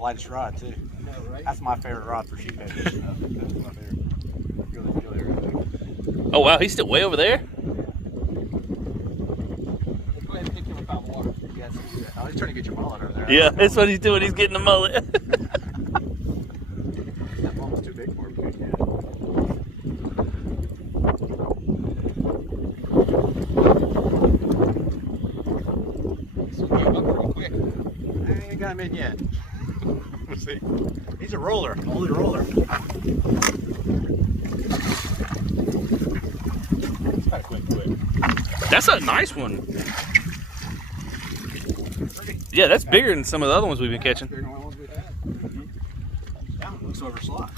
the lightest rod too. Right? That's my favorite rod for sheephead fishing. That's my favorite. Really. Oh wow, he's still way over there. Let's go ahead and pick him without water. Yes, oh, he's trying to get your mullet over there. Yeah, that's what he's doing. He's getting the mullet. That mullet's too big for him. So give up real quick. I ain't got him in yet. We'll see. He's a roller, only roller. That's a nice one. Yeah, that's bigger than some of the other ones we've been catching. Bigger than the ones we had. That one looks over slot.